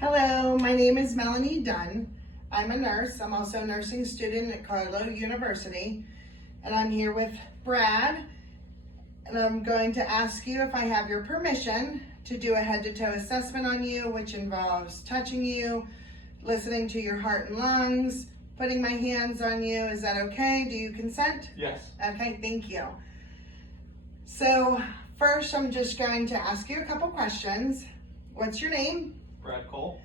Hello, my name is Melanie Dunn. I'm a nurse. I'm also a nursing student at Carlow University, and I'm here with Brad, and I'm going to ask you if I have your permission to do a head-to-toe assessment on you, which involves touching you, listening to your heart and lungs, putting my hands on you. Is that okay? Do you consent? Yes. Okay, thank you. So first, I'm just going to ask you a couple questions. What's your name? Brad Cole,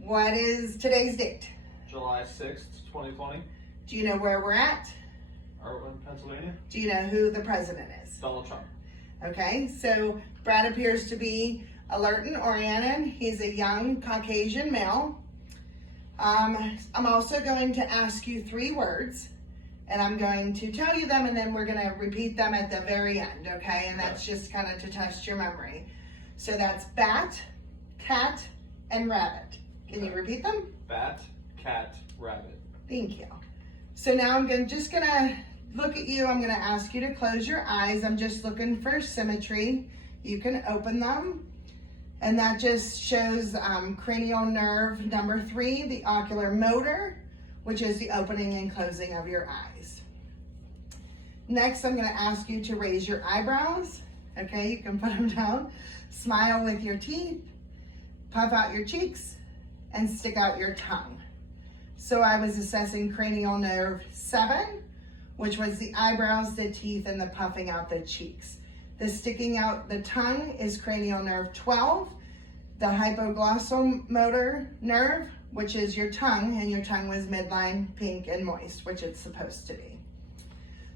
What is today's date? July 6th, 2020, Do you know where we're at? Arwin, Pennsylvania. Do you know who the president is? Donald Trump. Okay, so Brad appears to be alert and oriented. He's a young Caucasian male. I'm also going to ask you 3 words, and I'm going to tell you them, and then we're going to repeat them at the very end, okay? And that's just kind of to test your memory. So that's bat, cat, and rabbit. Can you repeat them? Bat, cat, rabbit. Thank you. So now I'm just gonna look at you. I'm gonna ask you to close your eyes. I'm just looking for symmetry. You can open them. And that just shows cranial nerve number 3, the ocular motor, which is the opening and closing of your eyes. Next, I'm gonna ask you to raise your eyebrows. Okay, you can put them down. Smile with your teeth. Puff out your cheeks and stick out your tongue. So I was assessing cranial nerve 7, which was the eyebrows, the teeth, and the puffing out the cheeks. The sticking out the tongue is cranial nerve 12, the hypoglossal motor nerve, which is your tongue, and your tongue was midline, pink, and moist, which it's supposed to be.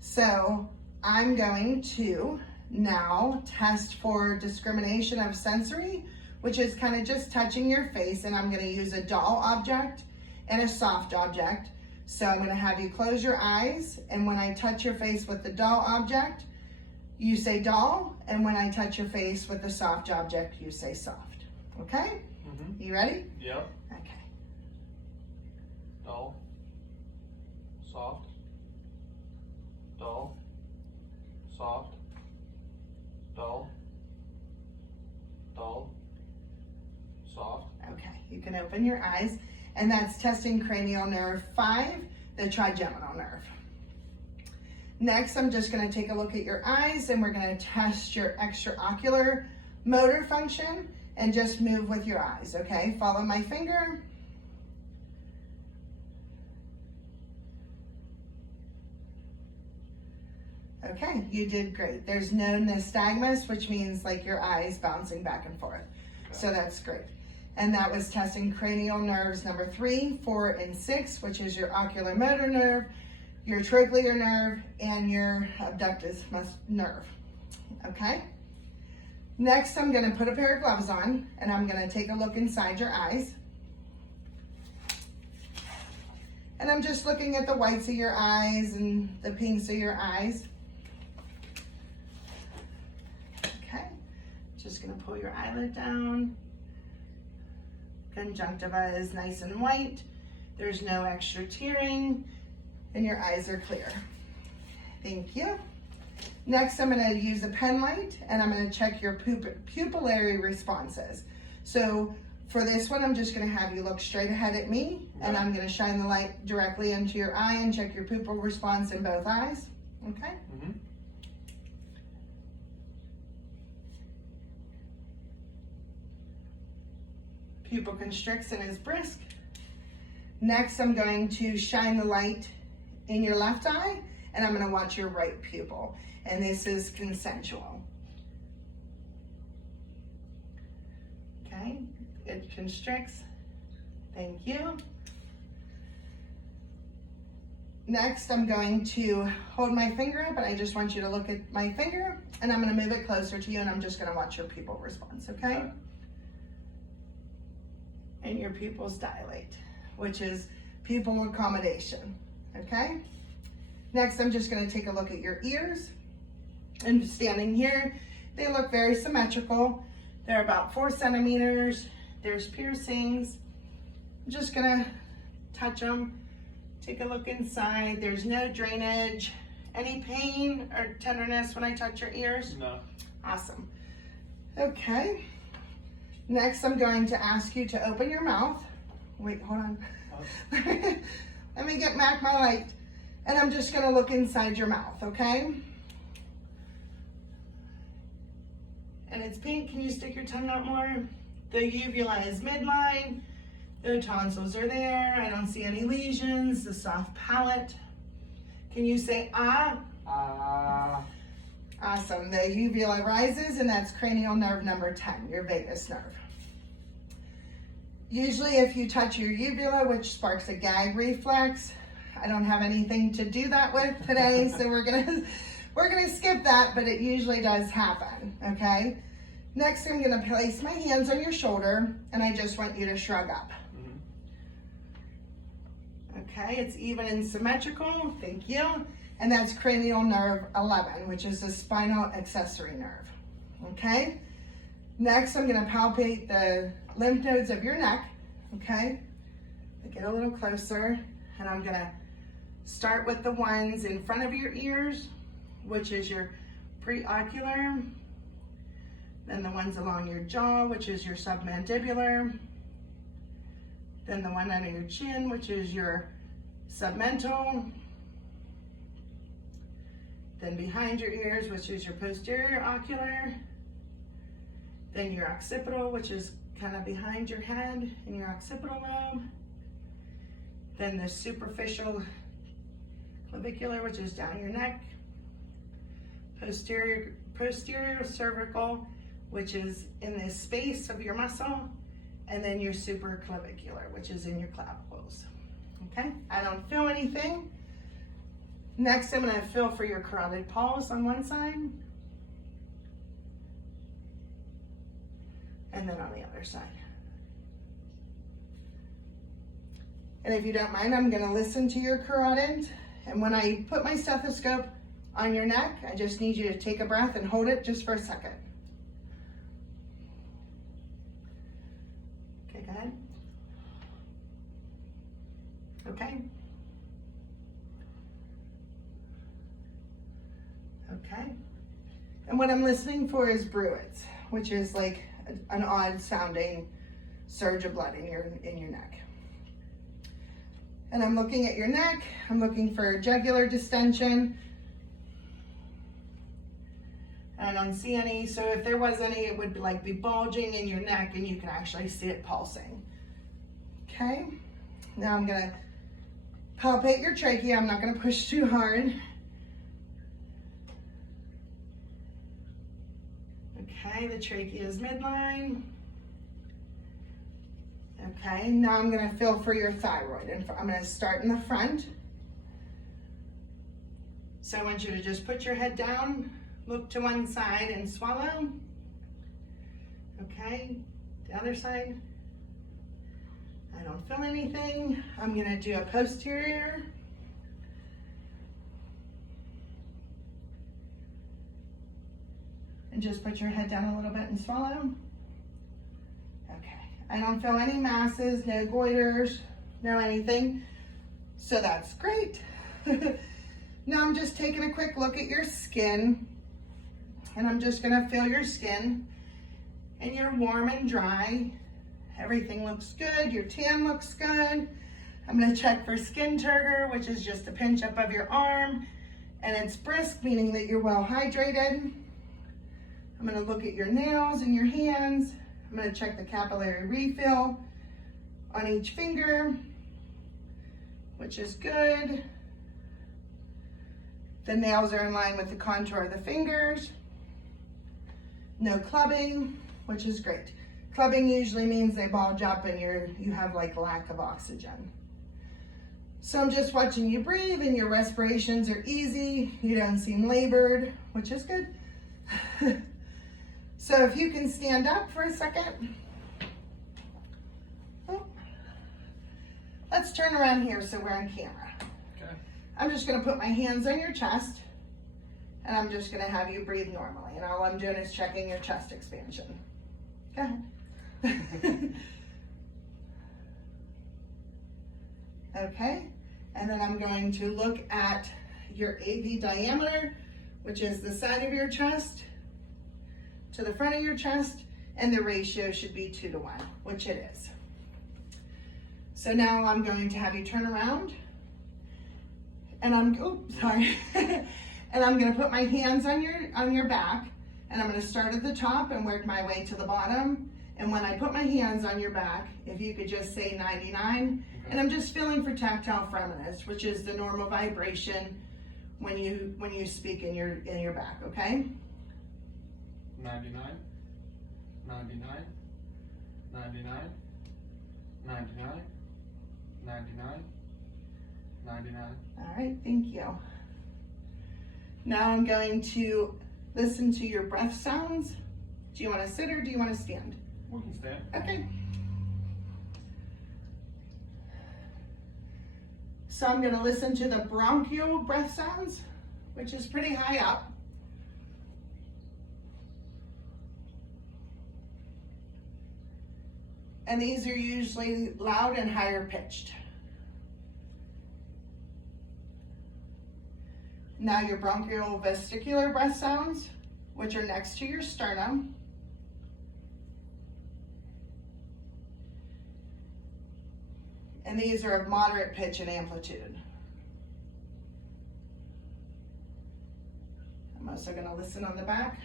So I'm going to now test for discrimination of sensory, which is kind of just touching your face, and I'm going to use a dull object and a soft object. So I'm going to have you close your eyes, and when I touch your face with the dull object, you say dull, and when I touch your face with the soft object, you say soft. Okay? Mm-hmm. You ready? Yep. Okay. Dull. Soft. Dull. Soft. Dull. Dull. Soft. Okay, you can open your eyes, and that's testing cranial nerve 5, the trigeminal nerve. Next, I'm just going to take a look at your eyes, and we're going to test your extraocular motor function, and just move with your eyes, okay? Follow my finger. Okay, you did great. There's no nystagmus, which means like your eyes bouncing back and forth. Okay. So that's great. And that was testing cranial nerves number 3, 4, and 6, which is your ocular motor nerve, your trochlear nerve, and your abductus nerve. Okay? Next, I'm going to put a pair of gloves on, and I'm going to take a look inside your eyes. And I'm just looking at the whites of your eyes and the pinks of your eyes. Okay, just going to pull your eyelid down. Conjunctiva is nice and white. There's no extra tearing, and your eyes are clear. Thank you. Next, I'm going to use a pen light, and I'm going to check your pupillary responses. So for this one, I'm just going to have you look straight ahead at me, and I'm going to shine the light directly into your eye and check your pupil response in both eyes. Okay? Mm-hmm. Pupil constricts and is brisk. Next, I'm going to shine the light in your left eye, and I'm going to watch your right pupil. And this is consensual. Okay, it constricts. Thank you. Next, I'm going to hold my finger up, and I just want you to look at my finger, and I'm going to move it closer to you, and I'm just going to watch your pupil response, okay? And your pupils dilate, which is pupil accommodation, okay? Next, I'm just going to take a look at your ears. And standing here, they look very symmetrical. They're about 4 centimeters. There's piercings. I'm just going to touch them. Take a look inside. There's no drainage. Any pain or tenderness when I touch your ears? No. Awesome. Okay. Next, I'm going to ask you to open your mouth. Wait, hold on. Let me get back my light. And I'm just gonna look inside your mouth, okay? And it's pink. Can you stick your tongue out more? The uvula is midline. The tonsils are there. I don't see any lesions. The soft palate. Can you say ah? Ah. Awesome. The uvula rises, and that's cranial nerve number 10, your vagus nerve. Usually if you touch your uvula, which sparks a gag reflex, I don't have anything to do that with today, so we're gonna skip that, but it usually does happen, okay? Next, I'm gonna place my hands on your shoulder, and I just want you to shrug up. Okay, it's even and symmetrical, thank you. And that's cranial nerve 11, which is the spinal accessory nerve, okay? Next, I'm gonna palpate the lymph nodes of your neck, okay? Get a little closer, and I'm gonna start with the ones in front of your ears, which is your preocular, then the ones along your jaw, which is your submandibular, then the one under your chin, which is your submental, then behind your ears, which is your posterior ocular, then your occipital, which is kind of behind your head in your occipital lobe, then the superficial clavicular, which is down your neck, posterior cervical, which is in this space of your muscle, and then your supraclavicular, which is in your clavicles. Okay, I don't feel anything. Next, I'm gonna feel for your carotid pulse on one side, and then on the other side. And if you don't mind, I'm gonna listen to your carotid. And when I put my stethoscope on your neck, I just need you to take a breath and hold it just for a second. Okay, go ahead. Okay. Okay. And what I'm listening for is bruits, which is like an odd sounding surge of blood in your neck. And I'm looking at your neck. I'm looking for jugular distension. I don't see any, so if there was any, it would be bulging in your neck, and you can actually see it pulsing. Okay, now I'm gonna palpate your trachea. I'm not gonna push too hard. Okay, the trachea is midline. Okay, now I'm gonna feel for your thyroid, and I'm gonna start in the front. So I want you to just put your head down, look to one side, and swallow. Okay, the other side. I don't feel anything. I'm gonna do a posterior. And just put your head down a little bit and swallow. Okay, I don't feel any masses, no goiters, no anything. So that's great. Now I'm just taking a quick look at your skin, and I'm just gonna feel your skin, and you're warm and dry. Everything looks good, your tan looks good. I'm gonna check for skin turgor, which is just a pinch up of your arm, and it's brisk, meaning that you're well hydrated. I'm gonna look at your nails and your hands. I'm gonna check the capillary refill on each finger, which is good. The nails are in line with the contour of the fingers. No clubbing, which is great. Clubbing usually means they bulge up and you have like lack of oxygen. So I'm just watching you breathe, and your respirations are easy. You don't seem labored, which is good. So if you can stand up for a second. Oh. Let's turn around here so we're on camera. Okay. I'm just gonna put my hands on your chest, and I'm just gonna have you breathe normally. And all I'm doing is checking your chest expansion. Go ahead. Okay, and then I'm going to look at your AV diameter, which is the side of your chest to the front of your chest, and the ratio should be 2 to 1, which it is. So now I'm going to have you turn around, and and I'm gonna put my hands on your back, and I'm gonna start at the top and work my way to the bottom. And when I put my hands on your back, if you could just say 99, and I'm just feeling for tactile firmness, which is the normal vibration when you speak in your back, okay? 99, 99, 99, 99, 99, 99. All right, thank you. Now I'm going to listen to your breath sounds. Do you want to sit or do you want to stand? We can stand. Okay. So I'm going to listen to the bronchial breath sounds, which is pretty high up. And these are usually loud and higher pitched. Now your bronchial vesicular breath sounds, which are next to your sternum. And these are of moderate pitch and amplitude. I'm also going to listen on the back.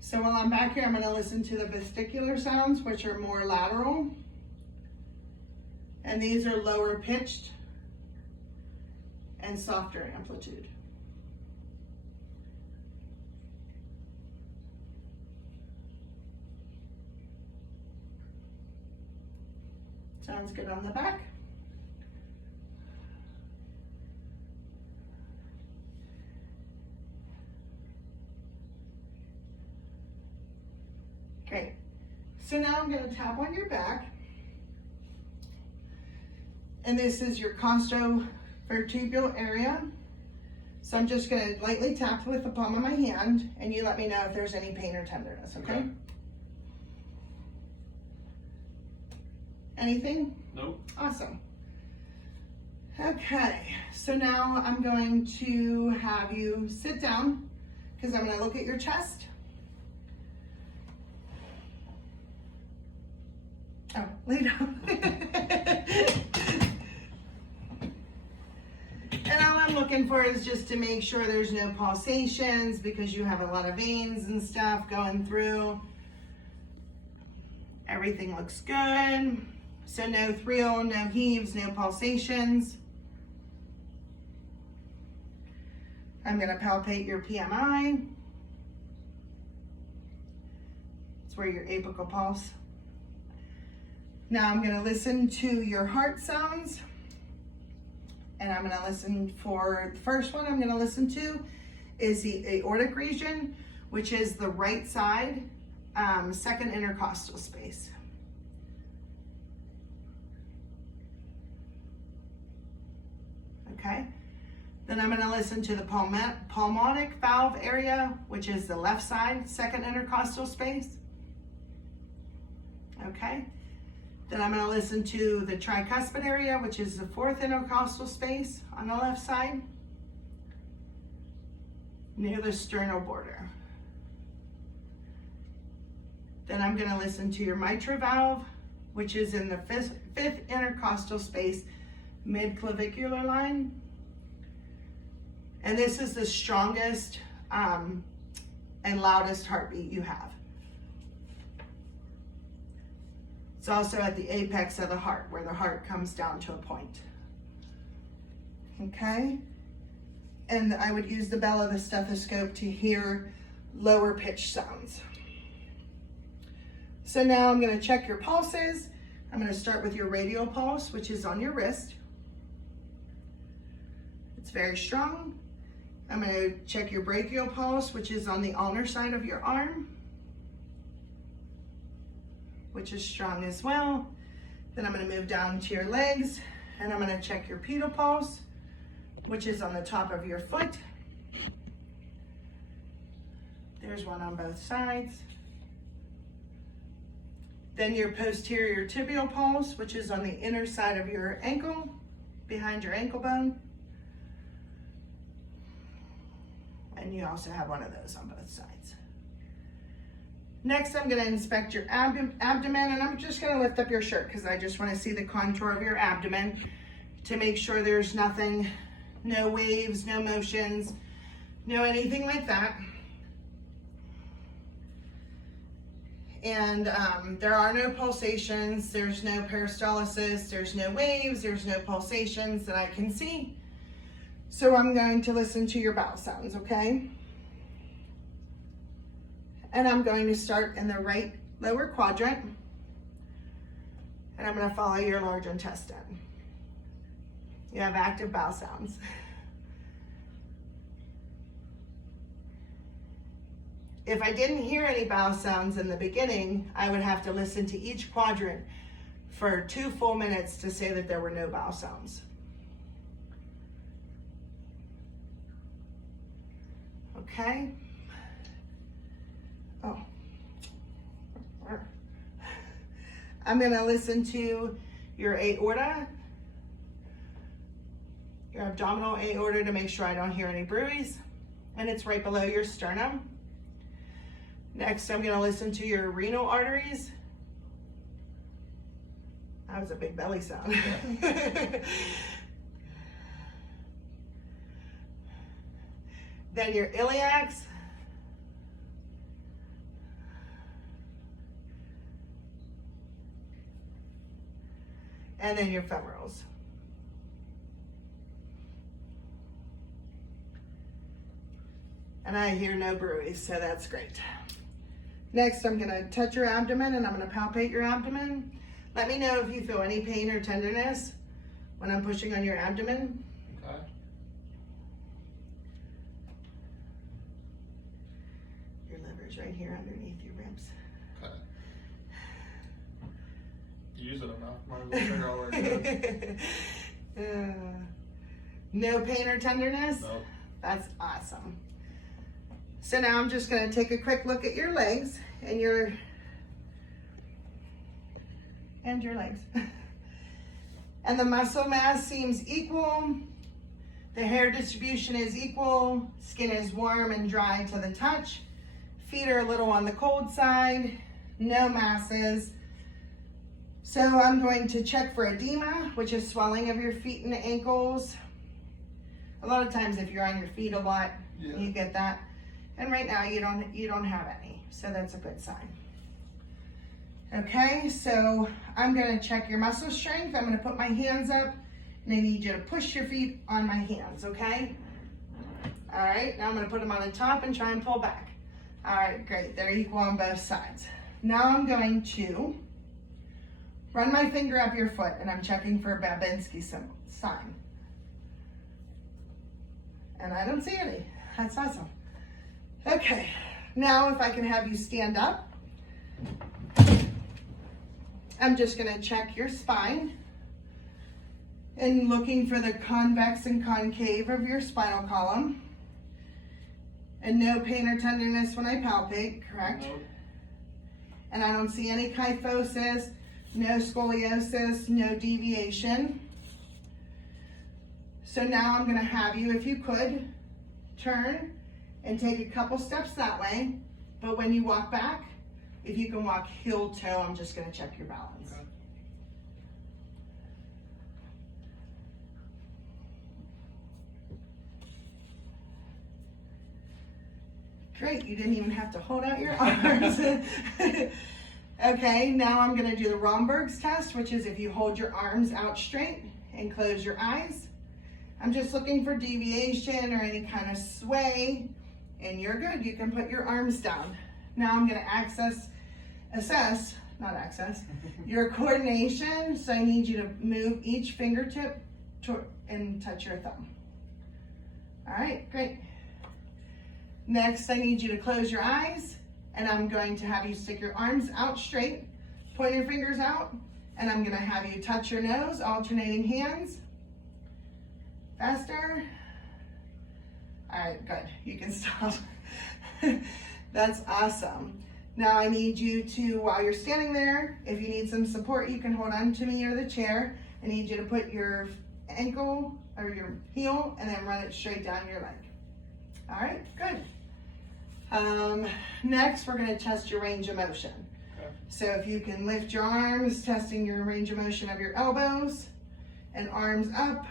So while I'm back here, I'm going to listen to the vestibular sounds, which are more lateral. And these are lower pitched and softer amplitude. Sounds good on the back. Great. So now I'm going to tap on your back. And this is your costovertebral area. So I'm just going to lightly tap with the palm of my hand, and you let me know if there's any pain or tenderness, okay? Anything? Nope. Awesome. Okay, so now I'm going to have you sit down because I'm going to look at your chest. Oh, lay down. And all I'm looking for is just to make sure there's no pulsations because you have a lot of veins and stuff going through. Everything looks good. So no thrill, no heaves, no pulsations. I'm going to palpate your PMI. It's where your apical pulse. Now I'm going to listen to your heart sounds. And I'm going to listen for the first one I'm going to listen to is the aortic region, which is the right side, second intercostal space. Okay. Then I'm going to listen to the pulmonic valve area, which is the left side, second intercostal space. Okay. Then I'm going to listen to the tricuspid area, which is the fourth intercostal space on the left side, near the sternal border. Then I'm going to listen to your mitral valve, which is in the fifth intercostal space, mid-clavicular line. And this is the strongest and loudest heartbeat you have. It's also at the apex of the heart, where the heart comes down to a point. Okay? And I would use the bell of the stethoscope to hear lower pitch sounds. So now I'm going to check your pulses. I'm going to start with your radial pulse, which is on your wrist. It's very strong. I'm going to check your brachial pulse, which is on the ulnar side of your arm, which is strong as well. Then I'm going to move down to your legs, and I'm going to check your pedal pulse, which is on the top of your foot. There's one on both sides. Then your posterior tibial pulse, which is on the inner side of your ankle, behind your ankle bone. And you also have one of those on both sides. Next, I'm gonna inspect your abdomen, and I'm just gonna lift up your shirt because I just wanna see the contour of your abdomen to make sure there's nothing, no waves, no motions, no anything like that. And there are no pulsations, there's no peristalsis, there's no waves, there's no pulsations that I can see. So I'm going to listen to your bowel sounds, okay? And I'm going to start in the right lower quadrant, and I'm gonna follow your large intestine. You have active bowel sounds. If I didn't hear any bowel sounds in the beginning, I would have to listen to each quadrant for 2 full minutes to say that there were no bowel sounds. Okay? Oh. I'm gonna listen to your aorta, your abdominal aorta, to make sure I don't hear any bruits, and it's right below your sternum. Next, I'm gonna listen to your renal arteries. That was a big belly sound. Then your iliacs. And then your femorals. And I hear no bruits, so that's great. Next, I'm gonna touch your abdomen and I'm gonna palpate your abdomen. Let me know if you feel any pain or tenderness when I'm pushing on your abdomen. Okay. Your liver's right here underneath your ribs. Okay. You use it enough. Might as well figure out where it is. No pain or tenderness? Nope. That's awesome. So now I'm just gonna take a quick look at your legs and your legs. And the muscle mass seems equal. The hair distribution is equal. Skin is warm and dry to the touch. Feet are a little on the cold side. No masses. So I'm going to check for edema, which is swelling of your feet and ankles. A lot of times if you're on your feet a lot, you get that. And right now you don't have any, so that's a good sign. Okay, so I'm gonna check your muscle strength. I'm gonna put my hands up, and I need you to push your feet on my hands, okay? All right, now I'm gonna put them on the top and try and pull back. All right, great, they're equal on both sides. Now I'm going to run my finger up your foot, and I'm checking for a Babinski sign. And I don't see any, that's awesome. Okay, now if I can have you stand up, I'm just gonna check your spine and looking for the convex and concave of your spinal column. And no pain or tenderness when I palpate, correct? Nope. And I don't see any kyphosis, no scoliosis, no deviation. So now I'm gonna have you, if you could, turn and take a couple steps that way, but when you walk back, if you can walk heel toe, I'm just gonna check your balance. Okay. Great, you didn't even have to hold out your arms. Okay, now I'm gonna do the Romberg's test, which is if you hold your arms out straight and close your eyes. I'm just looking for deviation or any kind of sway, and you're good. You can put your arms down. Now I'm gonna assess your coordination. So I need you to move each fingertip and touch your thumb. All right, great. Next, I need you to close your eyes, and I'm going to have you stick your arms out straight, point your fingers out, and I'm gonna have you touch your nose, alternating hands. Faster. All right, good. You can stop. That's awesome. Now I need you to, while you're standing there, if you need some support, you can hold on to me or the chair. I need you to put your ankle or your heel and then run it straight down your leg. All right, good. Next, we're gonna test your range of motion. Okay. So if you can lift your arms, testing your range of motion of your elbows and arms up,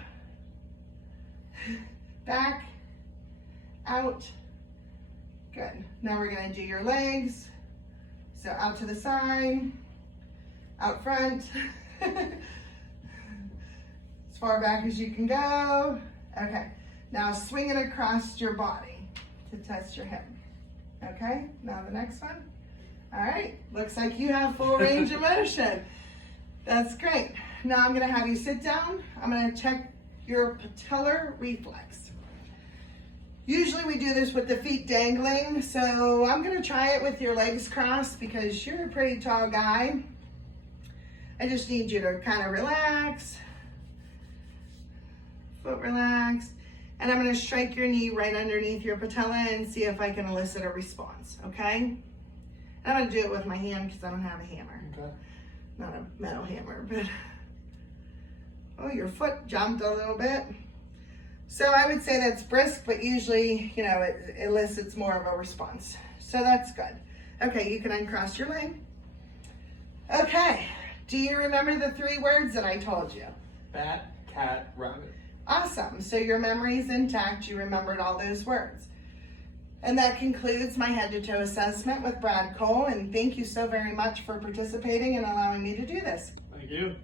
back, out. Good. Now we're gonna do your legs. So out to the side, out front, as far back as you can go. Okay, now swing it across your body to test your hip. Okay, now the next one. All right, looks like you have full range of motion. That's great. Now I'm gonna have you sit down. I'm gonna check your patellar reflex. Usually we do this with the feet dangling, so I'm gonna try it with your legs crossed because you're a pretty tall guy. I just need you to kind of relax, foot relaxed, and I'm gonna strike your knee right underneath your patella and see if I can elicit a response, okay? I'm gonna do it with my hand because I don't have a hammer. Okay. Not a metal hammer, but, oh, your foot jumped a little bit. So I would say that's brisk, but usually, you know, it elicits more of a response. So that's good. Okay, you can uncross your leg. Okay, do you remember the 3 words that I told you? Bat, cat, rabbit. Awesome, so your memory's intact, you remembered all those words. And that concludes my head to toe assessment with Brad Cole, and thank you so very much for participating and allowing me to do this. Thank you.